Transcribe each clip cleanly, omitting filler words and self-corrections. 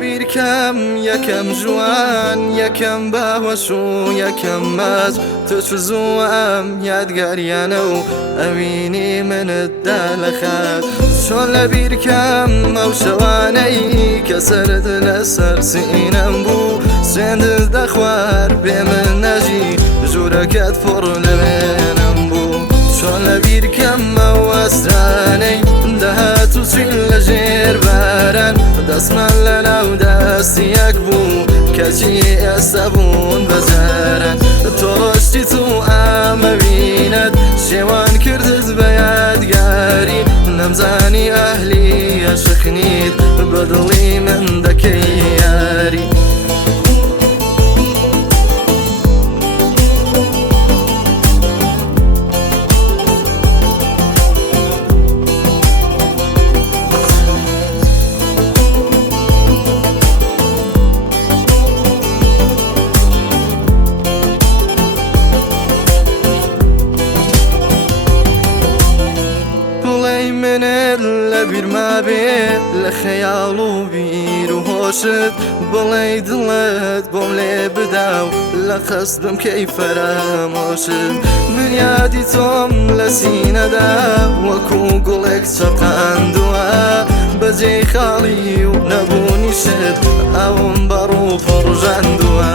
بیرکەم یەکەم جوان یەکەم باوەش و یەکەم ماچ تۆ چ زووەم یادگاریانە و ئەوینی منتدا لە خات چۆن لە بیرکەم ئەو شەوانەی کە سەرت لەسەر سینەم بوو سێندت دەخوار بێ من نەژی ژوورەکەت پڕ لە وێنەم بوو چۆن لە بیرکەم ئەو ئەسترانەی دەهات و چین لە ژێر باران دەستمان لە ناو دەستی یەک بوو کەچی ئێستا بوون بەجاران تۆشتیت و ئامەبینەت شێوان کردت بە یادگاری نەمزانی ئەهلی عەشقنیت بە دڵی من دەکەی یاری منت لەبیر مابێ لە خەیاڵ و بیر و هۆشت بڵێ دڵت بۆم لێ بدا و لە قەسدم کەی فەرامۆشت من یادی تۆم لە سینەدا وەکو گوڵێک چەقاندووە بەجێی خاڵی و نەبوونی شت ئەوم بەڕوو پڕژاندووە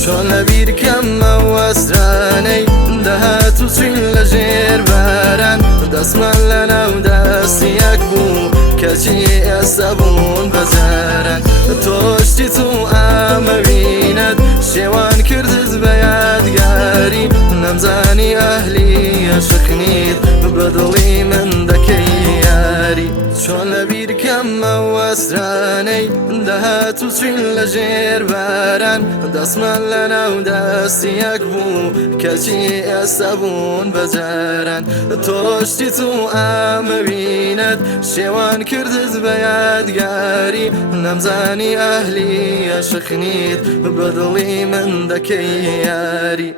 چۆن لە بیرکەم ئەو ئەسترانەی دەهات و چین لە ژێر باران دەستمان لە ناو دەستی یەک بوو کەچی ئێستا بوون بەجاران تۆشتیت و ئامەبینەت شێوان کردت بە یادگاری نەمزانی ئەهلی عەشقنیت بە دڵی من دەکەی یاری چۆن لە بیرکەم ئەو ئەسترانەی دەهات و چین لە ژێر باران دەستمان لە ناو دەستی یەک بوو کەچی ئێستا بوون بەجاران تۆشتیت و ئامەبینەت شێوان کردت بە یادگاری نەمزانی ئەهلی عەشقنیت بە دڵی من دەکەی یاری